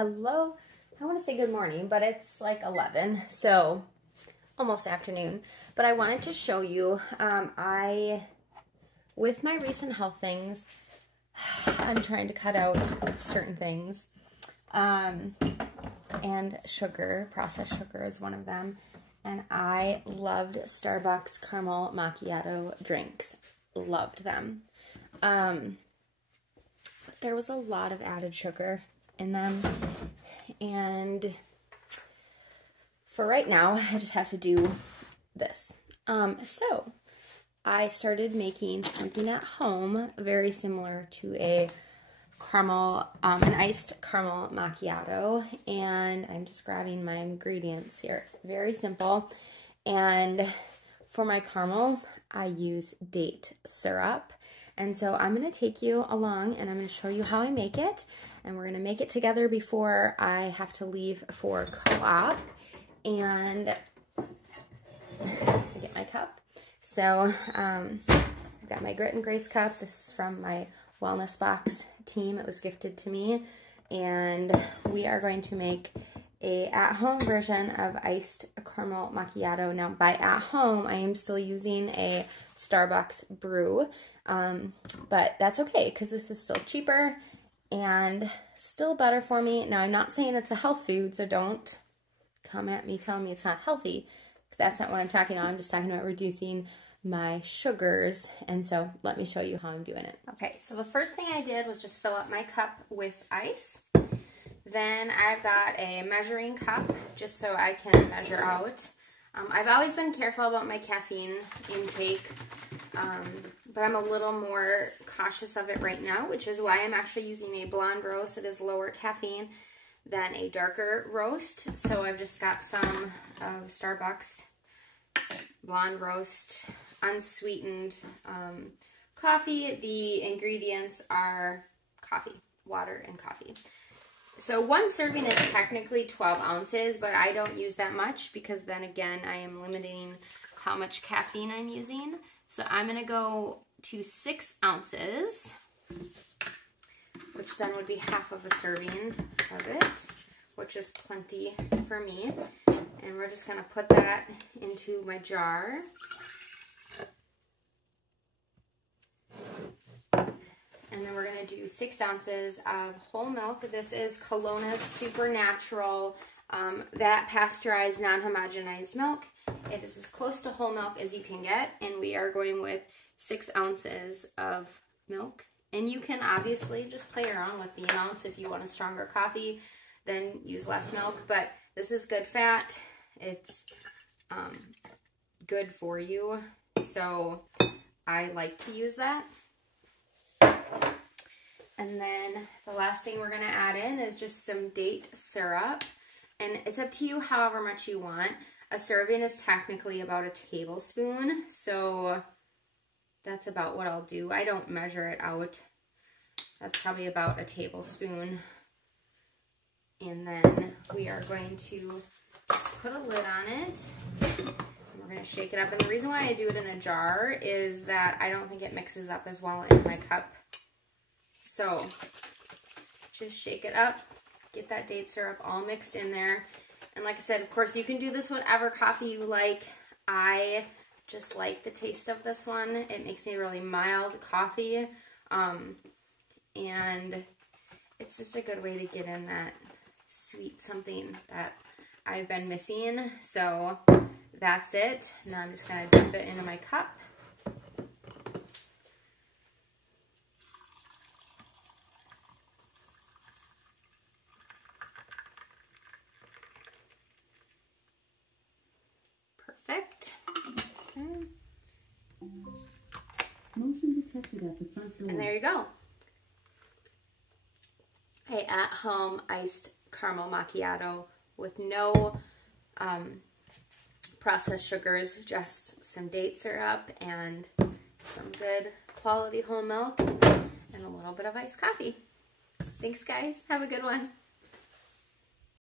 Hello. I want to say good morning, but it's like 11, so almost afternoon. But I wanted to show you, with my recent health things, I'm trying to cut out certain things. And sugar, processed sugar is one of them. And I loved Starbucks Carmel Macchiato drinks. Loved them. But there was a lot of added sugar in them. And for right now, I just have to do this. So I started making something at home very similar to an iced caramel macchiato, and I'm just grabbing my ingredients here. It's very simple, and for my caramel, I use date syrup, and so I'm going to take you along, and I'm going to show you how I make it, and we're going to make it together before I have to leave for co-op, and I get my cup. So I've got my Grit and Grace cup. This is from my Wellness Box team. It was gifted to me, and we are going to make a at-home version of iced caramel macchiato. Now, by at home, I am still using a Starbucks brew, but that's okay because this is still cheaper and still better for me. Now, I'm not saying it's a health food, so don't come at me telling me it's not healthy, because that's not what I'm talking about. I'm just talking about reducing my sugars, and so let me show you how I'm doing it. Okay, so the first thing I did was just fill up my cup with ice. Then I've got a measuring cup just so I can measure out. I've always been careful about my caffeine intake, but I'm a little more cautious of it right now, which is why I'm actually using a blonde roast that is lower caffeine than a darker roast. So I've just got some of Starbucks blonde roast unsweetened coffee. The ingredients are coffee, water, and coffee. So one serving is technically 12 ounces, but I don't use that much because then again, I am limiting how much caffeine I'm using. So I'm going to go to 6 ounces, which then would be half of a serving of it, which is plenty for me. And we're just going to put that into my jar. And then we're going to do 6 ounces of whole milk. This is Kelowna's Supernatural, that pasteurized, non-homogenized milk. It is as close to whole milk as you can get, and we are going with 6 ounces of milk. And you can obviously just play around with the amounts. If you want a stronger coffee, then use less milk. But this is good fat. It's good for you, so I like to use that. And then the last thing we're going to add in is just some date syrup. And it's up to you however much you want. A serving is technically about a tablespoon, so that's about what I'll do. I don't measure it out. That's probably about a tablespoon. And then we are going to put a lid on it. And we're going to shake it up. And the reason why I do it in a jar is that I don't think it mixes up as well in my cup. So just shake it up, get that date syrup all mixed in there. And like I said, of course, you can do this whatever coffee you like. I just like the taste of this one. It makes a really mild coffee. And it's just a good way to get in that sweet something that I've been missing. So that's it. Now I'm just going to dip it into my cup. Perfect. Okay. Motion detected at the front door. And there you go. A at-home iced caramel macchiato with no processed sugars, just some date syrup and some good quality whole milk and a little bit of iced coffee. Thanks, guys. Have a good one.